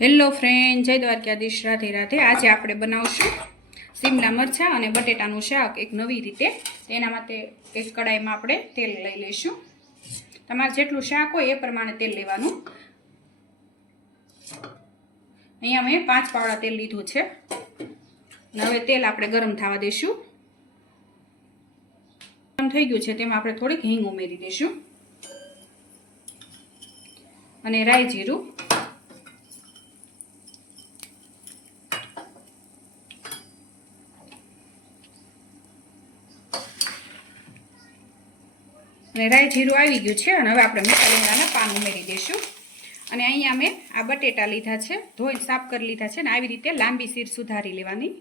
Hello friend, જય દ્વારકાધીશ. રાધે રાધે. આજે આપણે બનાવશું સીમલા મરચાં અને બટેટાનું શાક એક નવી રીતે. તેના માટે એક કડાઈમાં આપણે તેલ લઈ લઈશું. તમારે જેટલું શાક હોય એ પ્રમાણે તેલ લેવાનું. અહીંયા મેં પાંચ પાવડા તેલ લીધું છે. હવે તેલ આપણે ગરમ થવા દઈશું. ગરમ થઈ ગયું છે, તેમાં આપણે થોડીક હિંગ ઉમેરી દઈશું. અને રાઈ જીરું. અને રાઈ જીરું આવી ગયું છે અને હવે આપણે મીઠા લીમડાના પાન ઉમેરી દઈશું. અને અહીંયા મેં આ બટેટા લીધા છે, ધોઈને સાફ કરી લીધા છે અને આવી રીતે લાંબી સીર સુધારી લેવાની.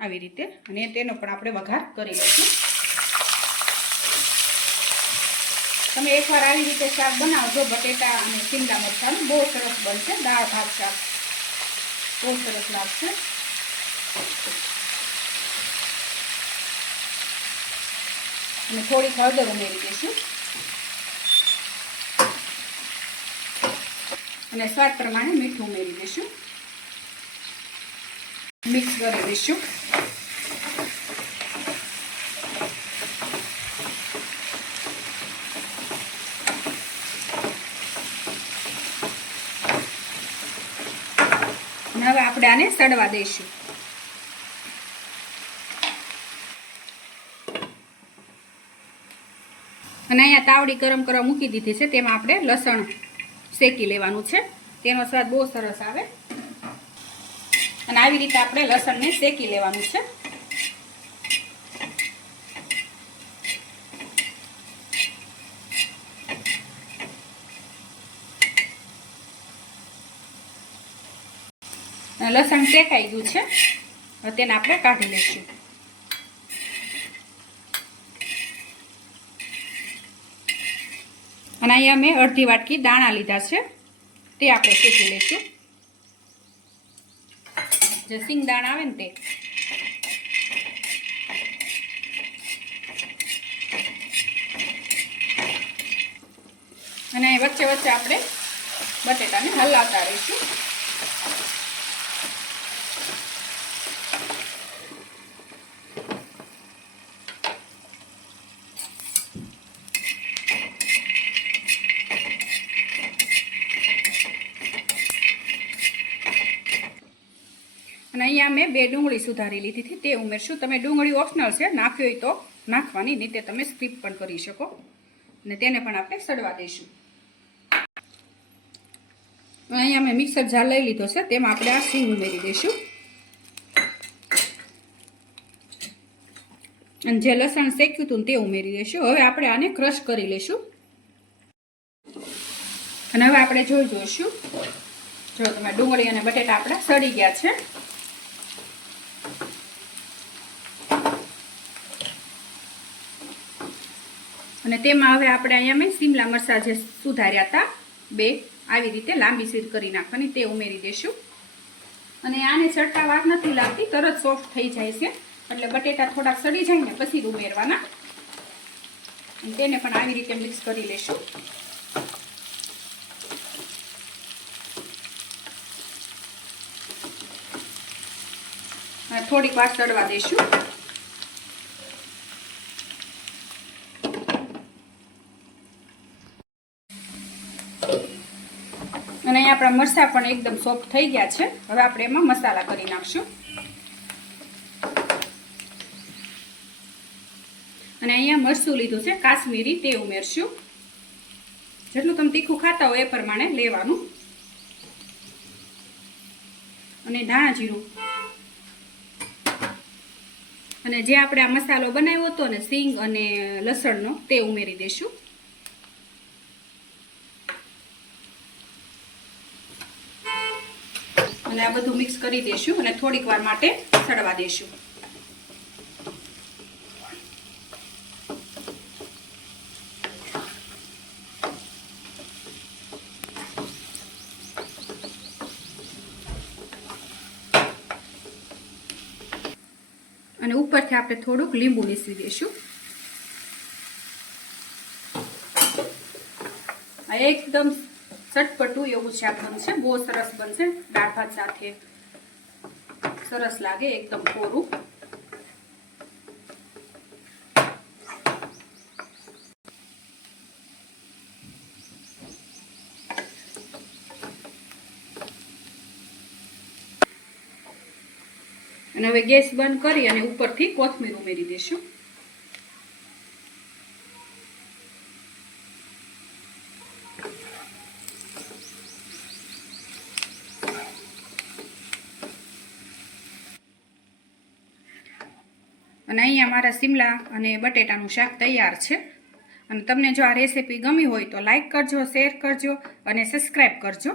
આવી રીતે. અને તેનો પણ આપણે વઘાર કરી લઈશું. તમે એકવાર આવી રીતે શાક બનાવજો બટેટા અને શિમલા મરચાનું બહુ સરસ બનશે. દાળ, ભાત, શાક બહુ સરસ લાગશે. અને થોડીક હળદર ઉમેરી દઈશું. અને સ્વાદ પ્રમાણે મીઠું ઉમેરી દઈશું. મિક્સ કરી દઈશું. હવે આપણે આને સડવા દઈશું. અને અહીંયા તાવડી ગરમ કરવા મૂકી દીધી છે. તેમાં આપણે લસણ શેકી લેવાનું છે. તેનો સ્વાદ બહુ સરસ આવે. અને આવી રીતે આપણે લસણને શેકી લેવાનું છે. લસણ શેકાઈ ગયું છે. તેને આપણે કાઢી લઈશું. અને અહીંયા મેં અડધી વાટકી દાણા લીધા છે. તે આપણે શેકી લઈશું. જે સિંગ દાણા આવે ને તે. અને વચ્ચે વચ્ચે આપણે બટેટાને હલાવતા રહીશું. અને અહીંયા મેં બે ડુંગળી સુધારી લીધી હતી, તે ઉમેરશું. તમે ડુંગળી ઓપ્શનલ છે, નાખ્યો હોય તો નાખવાની, નહીં તે તમે સ્કીપ પણ કરી શકો. અને તેને પણ આપણે સડવા દઈશું. અહીંયા મેં મિક્સર જાર લઈ લીધો છે, તેમાં આપણે આ સિંગ ઉમેરી દઈશું. અને જે લસણ શેક્યું હતું તે ઉમેરી દઈશું. હવે આપણે આને ક્રશ કરી લઈશું. અને હવે આપણે જોઈ જોઈશું. જો તમે ડુંગળી અને બટેટા આપણા સડી ગયા છે. અને તેમાં હવે આપણે અહીંયા મેં સિમલા મરચાં જે સુધાર્યા હતા, બે આવી રીતે લાંબી સીર કરી નાખવાની, તે ઉમેરી દઈશું. અને આને ચડતા વાર નથી લાગતી, તરત સોફ્ટ થઈ જાય છે. એટલે બટેટા થોડા સડી જાય ને પછી ઉમેરવાના. તેને પણ આવી રીતે મિક્સ કરી લઈશું. થોડીક વાર સડવા દઈશું. આપણા મરચાં પણ એકદમ સોફ્ટ થઈ ગયા છે. હવે આપણે એમાં મસાલા કરી નાખશું. અને અહીંયા મરચું લીધું છે, કાશ્મીરી તે ઉમેરશું. જેટલું તમે તીખું ખાતા હોય એ પ્રમાણે લેવાનું. અને ધાણા જીરું. અને જે આપણે આ મસાલો બનાવ્યો હતો ને, સિંગ અને લસણનો, તે ઉમેરી દઈશું અને આ બધું મિક્સ કરી દઈશું અને થોડીક વાર માટે સડવા દઈશું અને ઉપરથી આપણે થોડુંક લીંબુ નીસવી દઈશું એકદમ ચટપટું એવું શાક બનશે બહુ સરસ બનશે. દાળ ભાત સાથે સરસ લાગે એકદમ કોરું. અને હવે ગેસ બંધ કરી અને ઉપરથી કોથમીર ઉમેરી દઈશું. અને અહીંયા મારા શિમલા અને બટેટાનું શાક તૈયાર છે. અને તમને જો આ રેસીપી ગમી હોય તો લાઈક કરજો શેર કરજો અને સબસ્ક્રાઈબ કરજો.